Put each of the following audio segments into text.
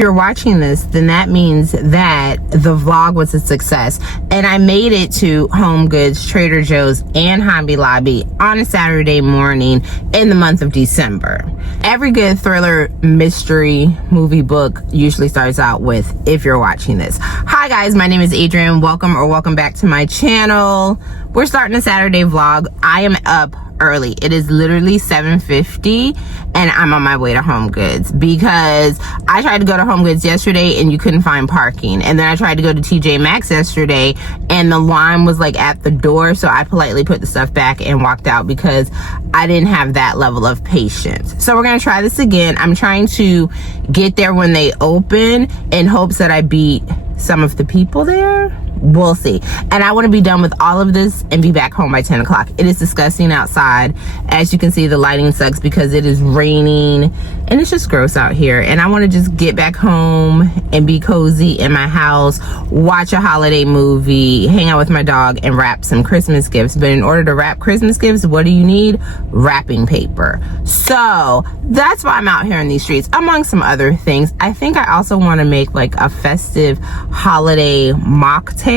If you're watching this, then that means that the vlog was a success. And I made it to Home Goods, Trader Joe's, and Hobby Lobby on a Saturday morning in the month of December. Every good thriller mystery movie book usually starts out with, if you're watching this. Hi guys, my name is Adrienne. Welcome back to my channel. We're starting a Saturday vlog. I am up early. It is literally 7:50 and I'm on my way to Home Goods because I tried to go to Home Goods yesterday and you couldn't find parking, and then I tried to go to TJ Maxx yesterday and the line was like at the door, so I politely put the stuff back and walked out because I didn't have that level of patience. So we're gonna try this again. I'm trying to get there when they open in hopes that I beat some of the people there. We'll see. And I want to be done with all of this and be back home by 10 o'clock. It is disgusting outside. As you can see, the lighting sucks because it is raining and it's just gross out here. And I want to just get back home and be cozy in my house, watch a holiday movie, hang out with my dog, and wrap some Christmas gifts. But in order to wrap Christmas gifts, what do you need? Wrapping paper. So that's why I'm out here in these streets, among some other things. I think I also want to make like a festive holiday mocktail.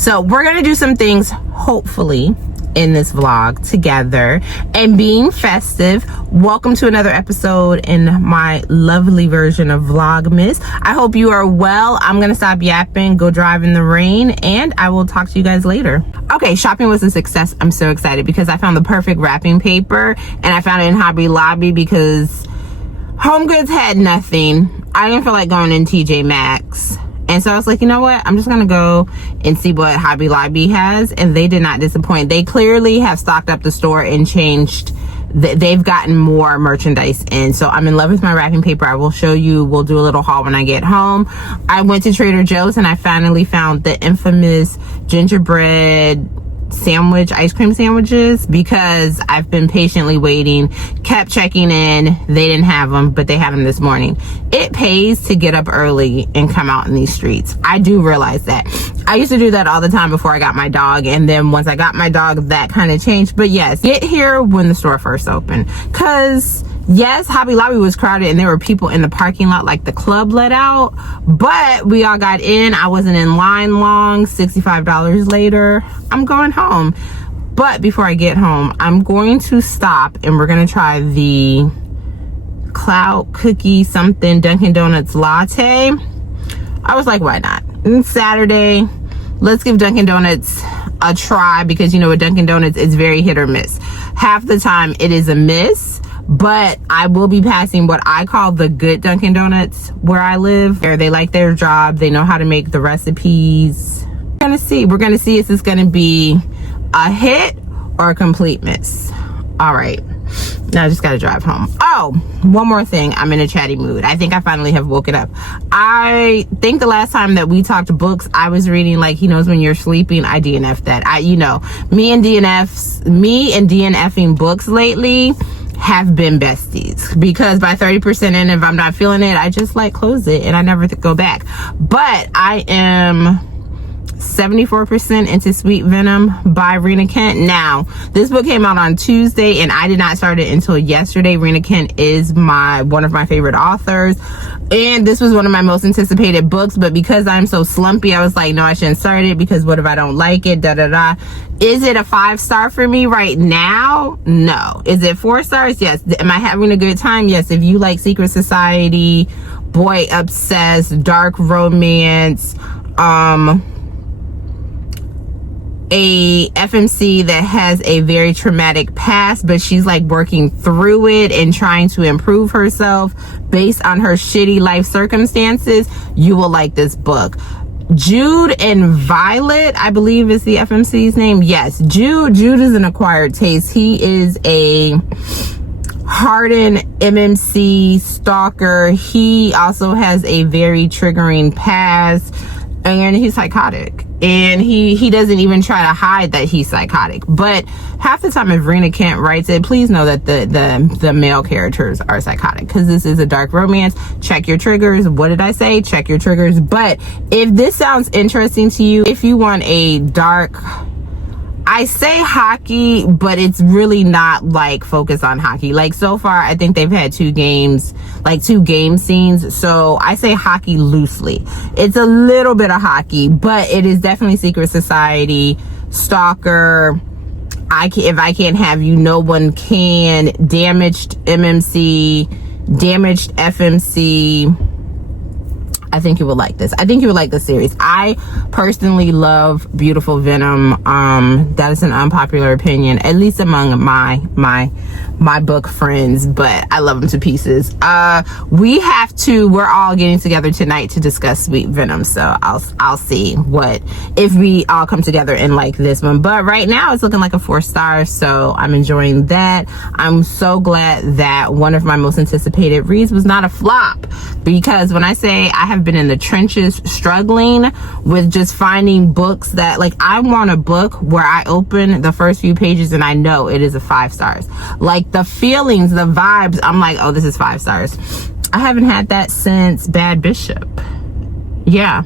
So we're gonna do some things hopefully in this vlog together. And being festive, welcome to another episode in my lovely version of Vlogmas. I hope you are well. I'm gonna stop yapping, go drive in the rain, and I will talk to you guys later. Okay, shopping was a success. I'm so excited because I found the perfect wrapping paper, and I found it in Hobby Lobby because Home Goods had nothing. I didn't feel like going in TJ Maxx. And so I was like, you know what? I'm just gonna go and see what Hobby Lobby has. And they did not disappoint. They clearly have stocked up the store and changed. They've gotten more merchandise in. So I'm in love with my wrapping paper. I will show you. We'll do a little haul when I get home. I went to Trader Joe's and I finally found the infamous gingerbread sandwich, ice cream sandwiches, because I've been patiently waiting, kept checking in. They didn't have them, but they had them this morning. It pays to get up early and come out in these streets. I do realize that. I used to do that all the time before I got my dog, and then once I got my dog, that kind of changed. But yes, get here when the store first opened, because yes, Hobby Lobby was crowded and there were people in the parking lot, like the club let out, but we all got in. I wasn't in line long. $65 later, I'm going home. But before I get home, I'm going to stop and we're going to try the cloud cookie something Dunkin' Donuts latte. I was like, why not? It's Saturday. Let's give Dunkin' Donuts a try, because you know, with Dunkin' Donuts, it's very hit or miss. Half the time it is a miss, but I will be passing what I call the good Dunkin' Donuts where I live. They like their job. They know how to make the recipes. We're gonna see if it's gonna be a hit or a complete miss. All right, now I just gotta drive home. Oh, one more thing. I'm in a chatty mood. I think I finally have woken up. I think the last time that we talked books, I was reading like He Knows When You're Sleeping. I DNF'd that. Me and DNFing books lately have been besties, because by 30% in, if I'm not feeling it, I just like close it and I never go back. But I am 74% into Sweet Venom by Rena Kent. Now, this book came out on Tuesday and I did not start it until yesterday. Rena Kent is one of my favorite authors, and this was one of my most anticipated books, but because I'm so slumpy, I was like, no, I shouldn't start it, because what if I don't like it? Is it a 5-star for me right now? No. Is it 4 stars? Yes. Am I having a good time? Yes. If you like secret society, boy obsessed, dark romance, a FMC that has a very traumatic past, but she's like working through it and trying to improve herself based on her shitty life circumstances, you will like this book. Jude and Violet, I believe is the FMC's name. Yes, Jude is an acquired taste. He is a hardened MMC stalker. He also has a very triggering past, and he's psychotic. And he doesn't even try to hide that he's psychotic. But half the time if Rena Kent writes it, please know that the male characters are psychotic, because this is a dark romance. Check your triggers. What did I say? Check your triggers. But if this sounds interesting to you, if you want a dark I say hockey, but it's really not like focused on hockey. Like so far, I think they've had 2 games, like 2 game scenes. So I say hockey loosely. It's a little bit of hockey, but it is definitely Secret Society, Stalker, If I Can't Have You, No One Can, Damaged MMC, Damaged FMC. I think you would like this. I think you would like the series. I personally love Beautiful Venom. That is an unpopular opinion, at least among my book friends, but I love them to pieces. We're all getting together tonight to discuss Sweet Venom, so I'll see if we all come together and like this one. But right now it's looking like a 4 stars, so I'm enjoying that. I'm so glad that one of my most anticipated reads was not a flop, because when I say I have been in the trenches struggling with just finding books that, like, I want a book where I open the first few pages and I know it is a 5 stars. Like the feelings, the vibes, I'm like, oh, this is 5 stars. I haven't had that since Bad Bishop. Yeah.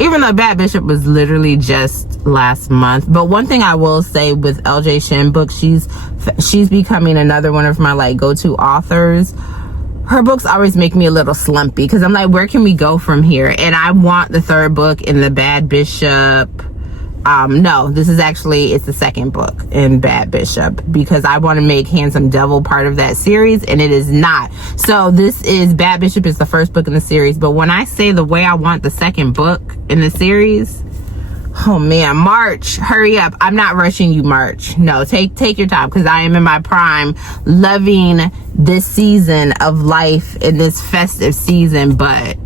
Even though Bad Bishop was literally just last month. But one thing I will say with LJ Shin books, she's becoming another one of my like go-to authors. Her books always make me a little slumpy because I'm like, where can we go from here? And I want the 3rd book in the Bad Bishop. No, this is actually, it's the 2nd book in Bad Bishop, because I want to make Handsome Devil part of that series, and it is not. So this is, Bad Bishop is the 1st book in the series, but when I say the way I want the 2nd book in the series, oh man, March, hurry up. I'm not rushing you, March. No, take your time, because I am in my prime, loving this season of life in this festive season, but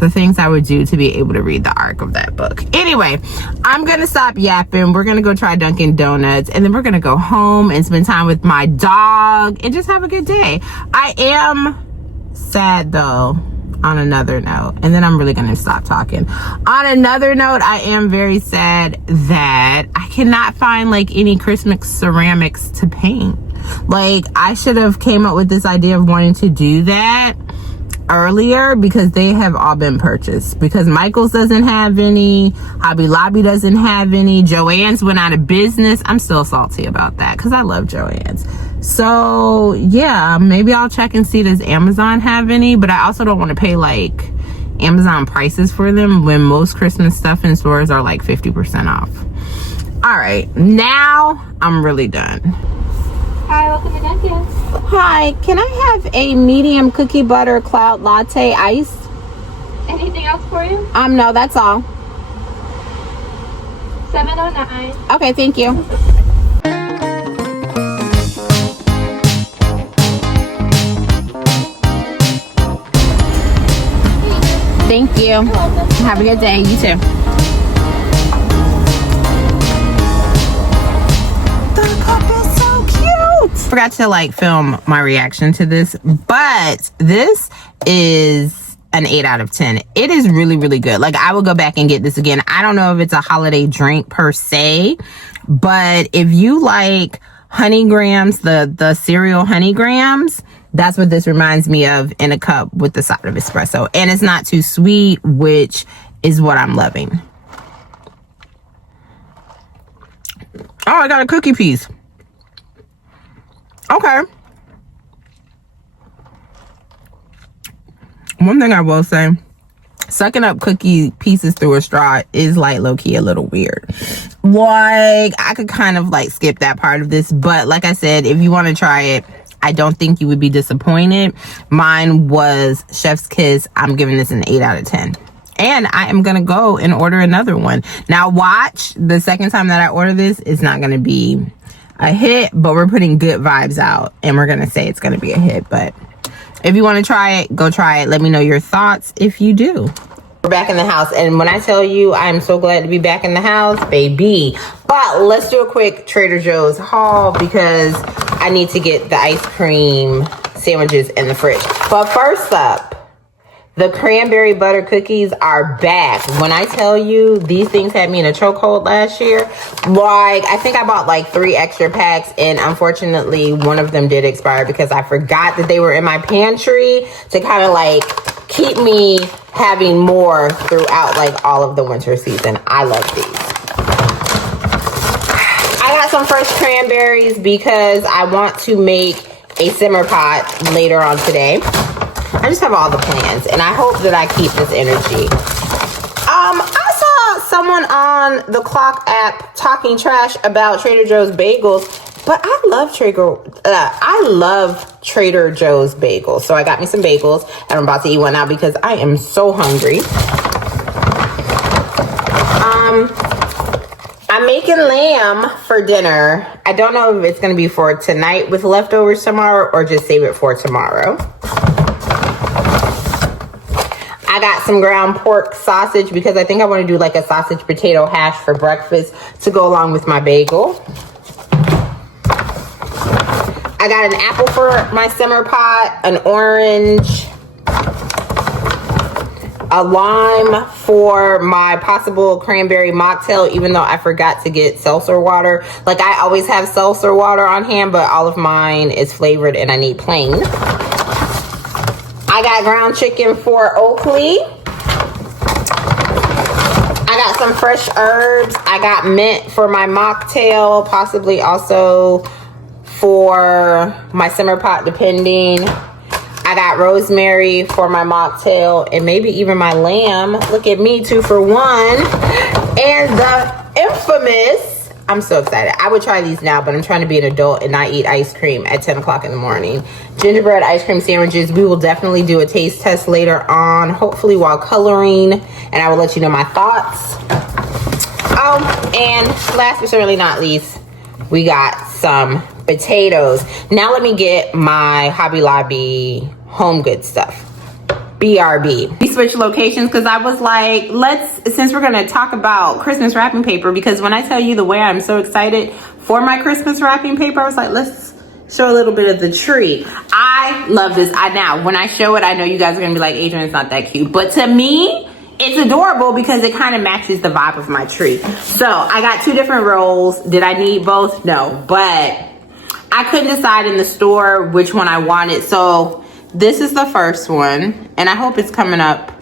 the things I would do to be able to read the arc of that book. Anyway, I'm gonna stop yapping. We're gonna go try Dunkin' Donuts, and then we're gonna go home and spend time with my dog and just have a good day. I am sad though, on another note, and then I'm really gonna stop talking. On another note, I am very sad that I cannot find like any Christmas ceramics to paint. Like, I should have came up with this idea of wanting to do that earlier, because they have all been purchased, because Michael's doesn't have any, Hobby Lobby doesn't have any, Joann's went out of business. I'm still salty about that because I love Joann's. So yeah, maybe I'll check and see, does Amazon have any? But I also don't want to pay like Amazon prices for them when most Christmas stuff in stores are like 50% off. All right, now I'm really done. Hi, welcome to Dunkin. Hi, can I have a medium cookie butter cloud latte iced? Anything else for you? No, that's all. $7.09. Okay, thank you. Thank you. You're welcome. Have a good day. You too. The cup is so cute. Forgot to like film my reaction to this, but this is an 8 out of 10. It is really, really good. Like, I will go back and get this again. I don't know if it's a holiday drink per se, but if you like honey grams, the cereal honey grams, that's what this reminds me of, in a cup with the side of espresso. And it's not too sweet, which is what I'm loving. Oh, I got a cookie piece. Okay. One thing I will say, sucking up cookie pieces through a straw is like low-key a little weird. Like, I could kind of like skip that part of this, but like I said, if you want to try it, I don't think you would be disappointed. Mine was Chef's Kiss. I'm giving this an 8 out of 10. And I am going to go and order another one. Now watch, the second time that I order this, it's not going to be a hit, but we're putting good vibes out. And we're going to say it's going to be a hit. But if you want to try it, go try it. Let me know your thoughts if you do. We're back in the house, and when I tell you I'm so glad to be back in the house, baby. But let's do a quick Trader Joe's haul because I need to get the ice cream sandwiches in the fridge. But first up, the cranberry butter cookies are back. When I tell you these things had me in a chokehold last year, like, I think I bought like 3 extra packs, and unfortunately one of them did expire because I forgot that they were in my pantry to kind of like keep me having more throughout like all of the winter season. I love these. some fresh cranberries because I want to make a simmer pot later on today. I just have all the plans, and I hope that I keep this energy. I saw someone on the Clock app talking trash about Trader Joe's bagels, but I love Trader Joe's bagels. So I got me some bagels, and I'm about to eat one now because I am so hungry. I'm making lamb for dinner. I don't know if it's going to be for tonight with leftovers tomorrow or just save it for tomorrow. I got some ground pork sausage because I think I want to do like a sausage potato hash for breakfast to go along with my bagel. I got an apple for my simmer pot, an orange, a lime for my possible cranberry mocktail, even though I forgot to get seltzer water. Like, I always have seltzer water on hand, but all of mine is flavored and I need plain. I got ground chicken for Oakley. I got some fresh herbs. I got mint for my mocktail, possibly also for my simmer pot, depending. I got rosemary for my mocktail and maybe even my lamb. Look at me, 2 for 1. And the infamous, I'm so excited. I would try these now, but I'm trying to be an adult and not eat ice cream at 10 o'clock in the morning. Gingerbread ice cream sandwiches. We will definitely do a taste test later on, hopefully while coloring, and I will let you know my thoughts. Oh, and last but certainly not least, we got some potatoes. Now let me get my Hobby Lobby home goods stuff. BRB. We switched locations because I was like, since we're gonna talk about Christmas wrapping paper, because when I tell you the way I'm so excited for my Christmas wrapping paper, I was like, let's show a little bit of the tree. I love this. Now when I show it, I know you guys are gonna be like, Adrian, it's not that cute, but to me it's adorable because it kind of matches the vibe of my tree. So I got 2 different rolls. Did I need both? No, but I couldn't decide in the store which one I wanted. So this is the first one, and I hope it's coming up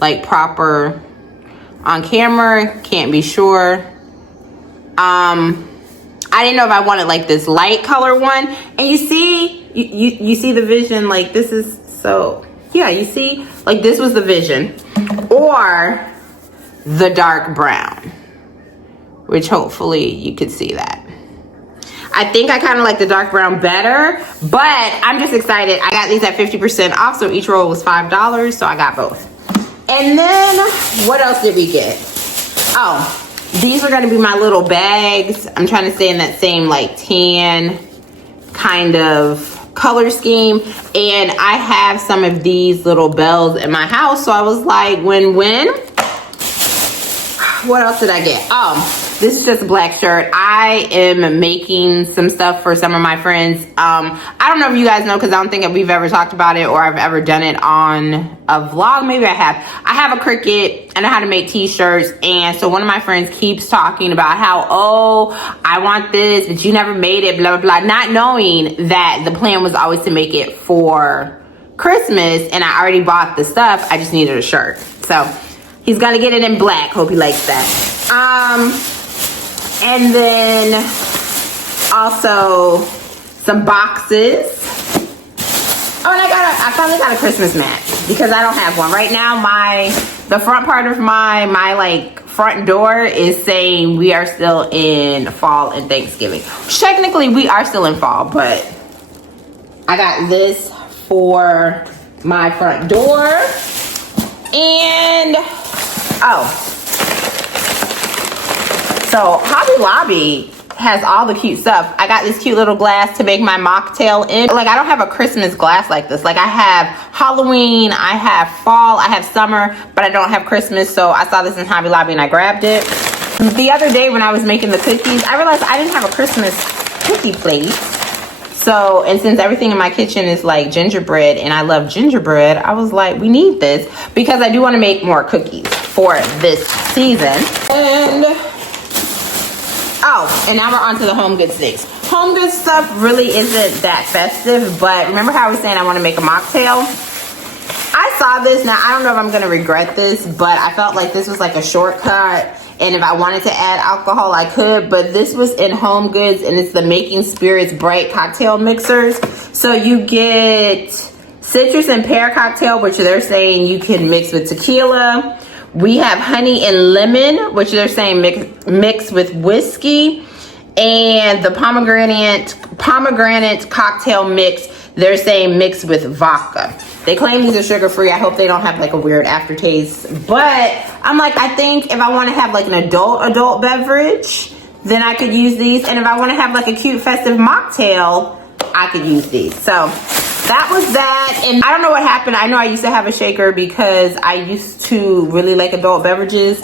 like proper on camera. Can't be sure. I didn't know if I wanted like this light color one. And you see, you see the vision, like this is so, yeah, you see, like this was the vision. Or the dark brown, which hopefully you could see that. I think I kind of like the dark brown better, but I'm just excited. I got these at 50% off, so each roll was $5, so I got both. And then what else did we get? Oh, these are going to be my little bags. I'm trying to stay in that same like tan kind of color scheme, and I have some of these little bells in my house, so I was like, win-win. What else did I get? Oh, this is just a black shirt. I am making some stuff for some of my friends. I don't know if you guys know, because I don't think we've ever talked about it or I've ever done it on a vlog. Maybe I have. I have a Cricut. I know how to make t-shirts, and so one of my friends keeps talking about how, oh, I want this, but you never made it, blah, blah, blah, not knowing that the plan was always to make it for Christmas, and I already bought the stuff. I just needed a shirt. So he's gonna get it in black. Hope he likes that. And then also some boxes. Oh, and I finally got a Christmas mat because I don't have one. Right now, the front part of my like front door is saying we are still in fall and Thanksgiving. Technically, we are still in fall, but I got this for my front door. And, oh. So Hobby Lobby has all the cute stuff. I got this cute little glass to make my mocktail in. Like, I don't have a Christmas glass like this. Like, I have Halloween, I have fall, I have summer, but I don't have Christmas. So I saw this in Hobby Lobby and I grabbed it. The other day when I was making the cookies, I realized I didn't have a Christmas cookie plate. So, and since everything in my kitchen is like gingerbread and I love gingerbread, I was like, we need this because I do want to make more cookies for this season. And oh, and now we're on to the home goods things. Home goods stuff really isn't that festive, but remember how I was saying I want to make a mocktail? I saw this. Now, I don't know if I'm going to regret this, but I felt like this was like a shortcut. And if I wanted to add alcohol, I could, but this was in Home Goods, and it's the Making Spirits Bright cocktail mixers. So you get citrus and pear cocktail, which they're saying you can mix with tequila. We have honey and lemon, which they're saying mix with whiskey. And the pomegranate cocktail mix, they're saying mix with vodka. They claim these are sugar-free. I hope they don't have like a weird aftertaste. But I'm like, I think if I want to have like an adult beverage, then I could use these. And if I want to have like a cute festive mocktail, I could use these. So that was that. And I don't know what happened. I know I used to have a shaker because I used to really like adult beverages.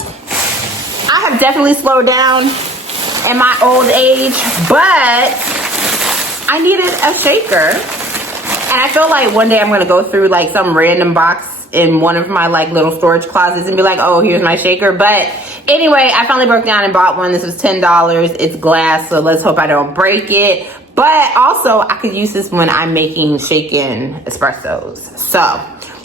I have definitely slowed down in my old age, but I needed a shaker. And I feel like one day I'm gonna go through like some random box in one of my like little storage closets and be like, oh, here's my shaker. But anyway, I finally broke down and bought one. This was $10. It's glass, so let's hope I don't break it. But also I could use this when I'm making shaken espressos. So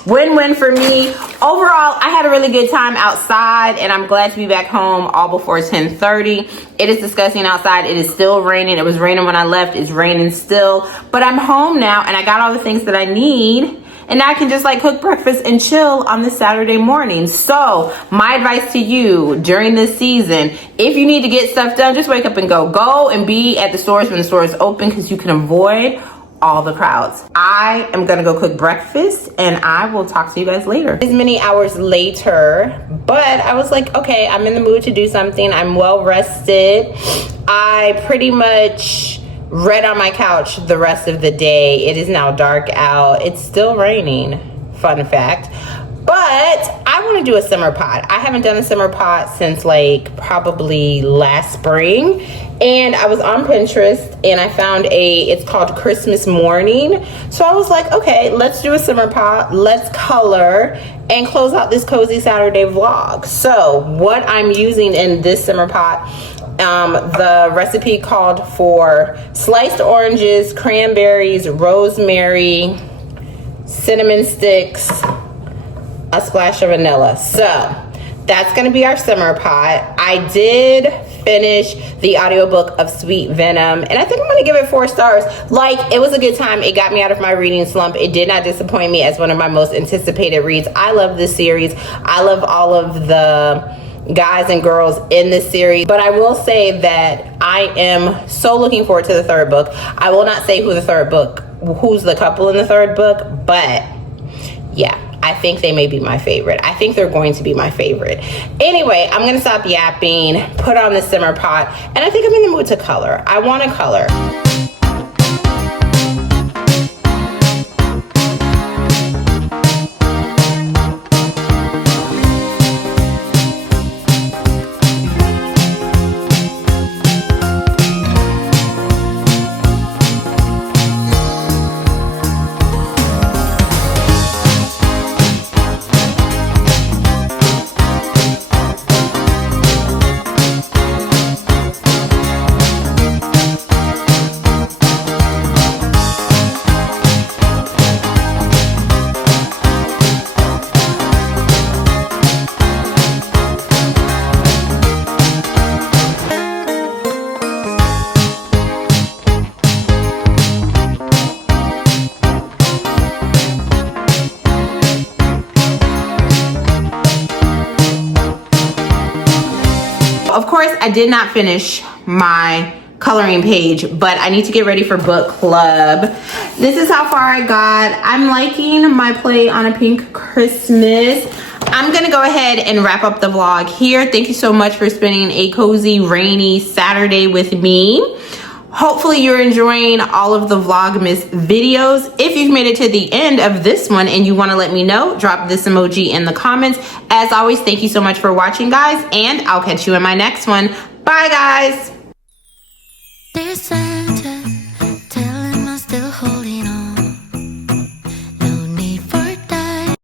win-win for me. Overall, I had a really good time outside, and I'm glad to be back home all before 10:30. It is disgusting outside. It is still raining. It was raining when I left. It's raining still. But I'm home now, and I got all the things that I need. And now I can just like cook breakfast and chill on this Saturday morning. So my advice to you during this season, if you need to get stuff done, just wake up and go. Go and be at the stores when the store is open, because you can avoid all the crowds. I am gonna go cook breakfast, and I will talk to you guys later. It's many hours later, but I was like, okay, I'm in the mood to do something. I'm well rested. I pretty much read on my couch the rest of the day. It is now dark out. It's still raining, fun fact. But I want to do a simmer pot. I haven't done a simmer pot since like probably last spring. And I was on Pinterest and I found it's called Christmas Morning. So I was like, okay, let's do a simmer pot. Let's color and close out this cozy Saturday vlog. So what I'm using in this simmer pot, the recipe called for sliced oranges, cranberries, rosemary, cinnamon sticks, a splash of vanilla. So that's gonna be our simmer pot. I did finish the audiobook of Sweet Venom, and I think I'm gonna give it 4 stars. Like, it was a good time. It got me out of my reading slump. It did not disappoint me as one of my most anticipated reads. I love this series. I love all of the guys and girls in this series, but I will say that I am so looking forward to the 3rd book. I will not say who's the couple in the 3rd book, but yeah, I think they may be my favorite. I think they're going to be my favorite. Anyway, I'm gonna stop yapping, put on the simmer pot, and I think I'm in the mood to color. I wanna color. Of course, I did not finish my coloring page, but I need to get ready for book club. This is how far I got. I'm liking my play on a pink Christmas. I'm gonna go ahead and wrap up the vlog here. Thank you so much for spending a cozy, rainy Saturday with me. Hopefully you're enjoying all of the Vlogmas videos. If you've made it to the end of this one and you want to let me know, drop this emoji in the comments. As always, thank you so much for watching, guys, and I'll catch you in my next one. Bye, guys.